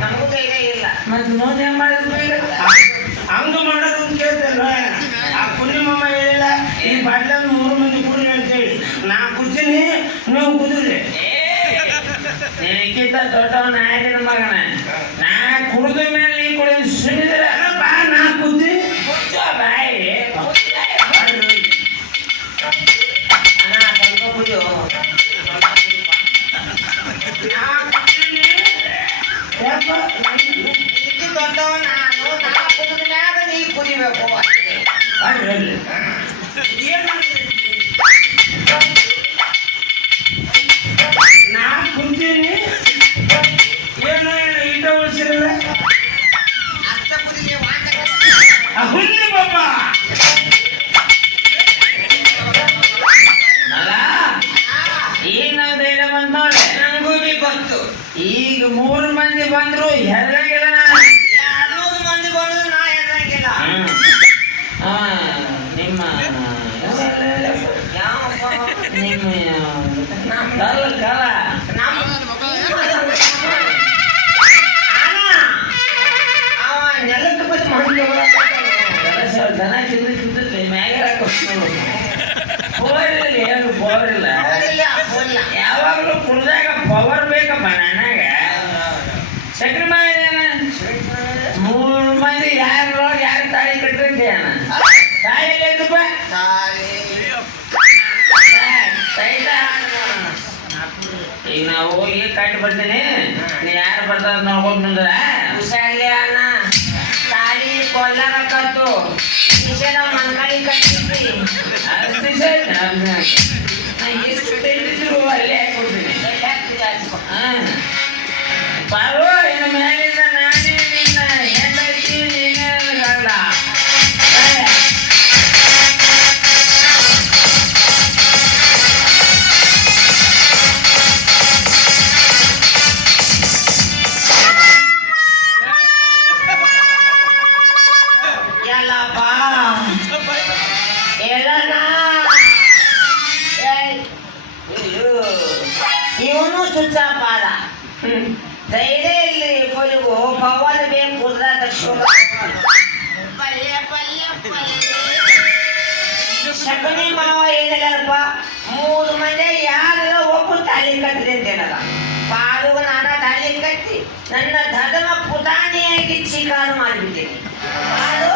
ನಮಗೂ ಧೈರ್ಯ ಇಲ್ಲ. ಮತ್ತೆ ನೋಂದ್ ಹೆಂಗ್ ಮಾಡಿದ್ರು ಈಗ ಹಂಗ ಮಾಡೋದು ಅಂತ ಕೇಳ್ತೇನೆ. ಆ ಪುಣ್ಯಮ್ಮ ಹೇಳಿಲ್ಲ ಈ ಬಾಟ್ಲ 3 ಮಂದಿ ಕುಡ್ರಿ ಅಂತೇಳಿ. ನಾ ಕುಡ್ತೀನಿ, ನೀವು ಕುದ್ರಿ. ನಿನಕ್ಕಿಂತ ದೊಡ್ಡವ ನಾಯಕನ ಮಗನ. ನಾ ಕುಡಿದ ಮೇಲೆ ನೀ ಕುಡಿದು ಸುಳಿದ್ರೆ ಬಾ, ನಾ ಕುದ್ದಿ ಮುಚ್ಚೋ ಬಾಯಿ. ಅಣ್ಣ ಸ್ವಲ್ಪ ಕುಡಿಯೋ. ನಾ ಕುಡ್ತೀನಿ. ಯಾಕ ಇದಕ್ಕೆ ದೊಡ್ಡವ ನಾನು. ನಾ ಕುಡಿದ ಮ್ಯಾಗ ನೀ ಕುದಿಬೇಕು ಅಷ್ಟೇ. ಹೇಳಿ ನಾ ಕುಂತೀನಿ. ಏನೋ ಇಟ್ಟ ಉಳಿಸಿರಲ್ಲ ಅಷ್ಟ ಕುದಿಗೆ ಹುಣ್ಣಿ ಬಾಬ. ಅಲ್ಲ ಈಗ ನಂಗೆ ಧೈರ್ಯ ಬಂತ ನೋಡ್ರಿ. ನಂಗೂ ಬಿ ಬಂತು. ಈಗ 3 ಮಂದಿ ಬಂದ್ರು ಹೆದರಂಗಿಲ್ಲ ನಾನು. 200 ಮಂದಿ ಬಂದ್ರು ನಾ ಹೆದರಂಗಿಲ್ಲ. ನಿಮ್ಮ ಯಾವ ನಿಮ್ಮ ಕಲ್ಲ ಕಲ್ಲ ಅವ ನೆಲಕ್ಕೆ ಬಂದು ಮಾಡಿ ದನ ತಿಂದಿರ್ತೈತಿ ಮ್ಯಾಗ ಪವರ್ ಇಲ್ಲ, ಏನು ಪವರ್ ಇಲ್ಲ. ಯಾವಾಗಲೂ ಕುಡ್ದಾಗ ಪವರ್ ಬೇಕಪ್ಪ ನನಗ. ಸಕ್ರೆ ಮಾಡಿದೇನ 3 ಮಂದಿ ಯಾರು ತಾಳಿ ಕಟ್ಟಿರ್ತೇನ. ತಾಳಿ ಎಲ್ಲೈತಪ್ಪ? ಈಗ ನಾವು ಹೋಗಿ ಕಟ್ಟಿ ಬರ್ತೀನಿ. ನೀ ಯಾರು ಬರ್ತಾರ ನೋಡ್ಕೊಂಡು ಬಂದ್ರ ಹುಷಾರ್ಲಿ ಅಣ್ಣ. ತಾಳಿ ಕೊಲ್ಲಾರ ಕಟ್ಟು ವಿಷಯ ಮನ್ಕಾಳಿ ಕಟ್ಟಿದ್ವಿ. ಎಷ್ಟು ತಿಳಿದ್ರು ಅಲ್ಲೇ ಹಾಕ್ಬಿಡ್ತೀನಿ. ಪಾರು ಇನ್ನು ಮೇಲಿಂದ ನಾನೇ ನಿನ್ನ ಹೆಂಡತಿ, ನೀನೇ ಗಂಡ. ಎಲ್ಲಪ್ಪ ಎಲ್ಲಣ್ಣ. ಇವನು ಚುಚ್ಚಾಪಾದ. ಧೈರ್ಯ ಇಲ್ಲಿ ಕೊಲಿಗೂ ಪವನ್ ಬೇಕು. ಶಕುನಿ ಮಾವ ಏನಿಲ್ಲಪ್ಪ. 3 ಮಂದಿ ಯಾರೆಲ್ಲ ಒಬ್ಬರು ತಾಳಿ ಕಟ್ಟಿದೆ ಅಂತೇನಲ್ಲ. ಪಾಲುಗ ನಾನು ತಾಳಿ ಕಟ್ಟಿ ನನ್ನ ಧರ್ಮ ಪುಟಾಣಿಯಾಗಿ ಚಿಕಾರು ಮಾಡಿಬಿಟ್ಟೇನೆ. ಪಾಲು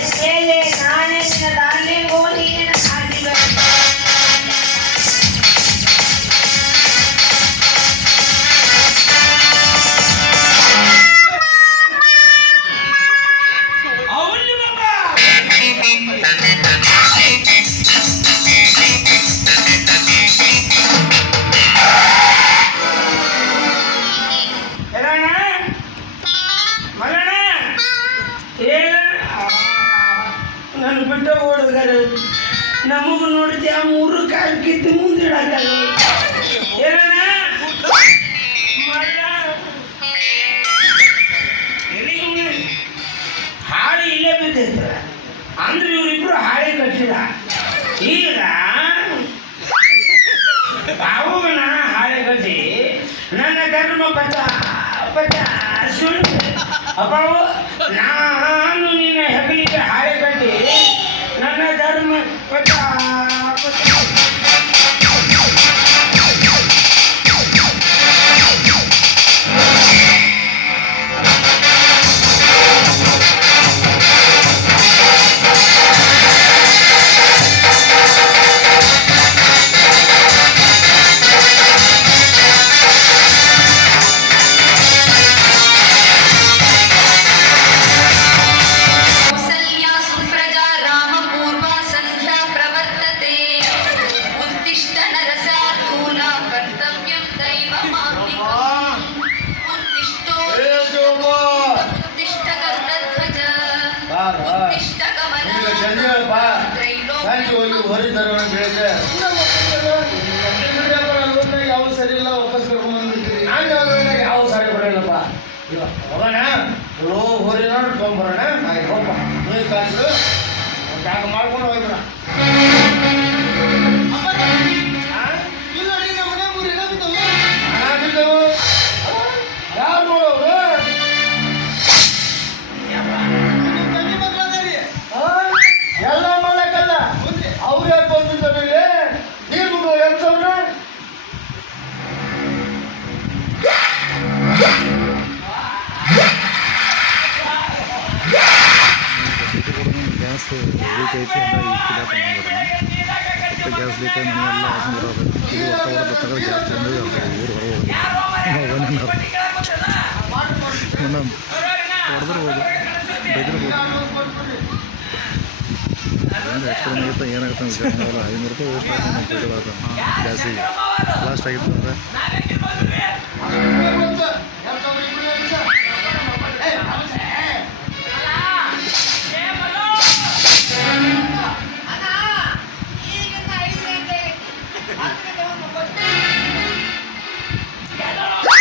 ಎಷ್ಟೇಳಿ ನಾನೇ ನಿನ್ನ ಡಾರ್ಲಿಂಗು, ನೀನಿನ ಕಾಟಿಬೇಕು. ನನ್ನ ಬಿಟ್ಟ ಓಡಿದಾರೆ. ನಮಗೂ ನೋಡಿದ್ಯಾ 3 ಕಾಲು ಕಿತ್ತು ಮುಂದಿಡಕಲ್ಲ. ಏನಣ್ಣ ಹಾಳು ಇಲ್ಲೇ ಬಿದ್ದೈತ ಅಂದ್ರೆ ಇವರಿಬ್ರು ಹಾಳೆ ಕಟ್ಟಿದ. ಈಗ ಬಾವುಗ ನಾನು ಹಾಳೆ ಕಟ್ಟಿ ನನ್ನ ಧರ್ಮ ಸುಳ್ಳು ಅಪ್ಪಾವು. ನಾನು ನಿನ್ನ ಹೆಗಲಿಗೆ ಹಾಳೆ ಕಟ್ಟಿ ನನ್ನ ಧರ್ಮ ಯಾವ ಸರಿ ಇಲ್ಲ, ವಾಪಸ್ ಕರ್ಕೊಂಡ್ಬಂದ್ಬಿಡ್ತೀವಿ. ಯಾವ ಸರಿ ಬರಲ್ಲಪ್ಪ. ಹೋಗೋಣ ಹೋರಿ ನೋಡಿ ತೊಗೊಂಬರೋಣ. ಹೋಗಪ್ಪ ನೀರು ಕಾಸು ಜಾಗ ಮಾಡ್ಕೊಂಡು ಹೋಗ್ಬಿಡ. ಇಲ್ಲ ನಮ್ಮ ಮನೆ 3 ಹಣ ಬಿದ್ದವು. ಯಾವ ಗ್ಯಾಸ್ ಲೀಕ್ ಐತಿ ಹಂಗಾಗಿ ಮತ್ತೆ ಗ್ಯಾಸ್ ಲೀಕ್ ಆಗಿ ಮನೆಯೆಲ್ಲ ವಾಸನೆ ಬರೋದು ಇದು ಹೊರಗೆ ಗೊತ್ತಾಗ ಗ್ಯಾಸ್ ತಂದು ಊರು ಹೊರಗೆ ಹೊಡೆದ್ರು ಹೋದು ಬೈದ್ರು ಹೋದು ಏನು ಎಕ್ಸ್ಪ್ಲೇನ್ ಆಗುತ್ತೆ ಏನಾಗುತ್ತೆ ವಿಚಾರ ಮಾಡಲ್ಲ 500 ರೂಪಾಯಿ ವೇಸ್ಟ್ ಆಗುತ್ತೆ ಗ್ಯಾಸಿಗೆ ಲಾಸ್ಟ್ ಆಗಿತ್ತು ಅಂದರೆ ಅಣ್ಣ ಈಗಿನ 5 ಗಂಟೆ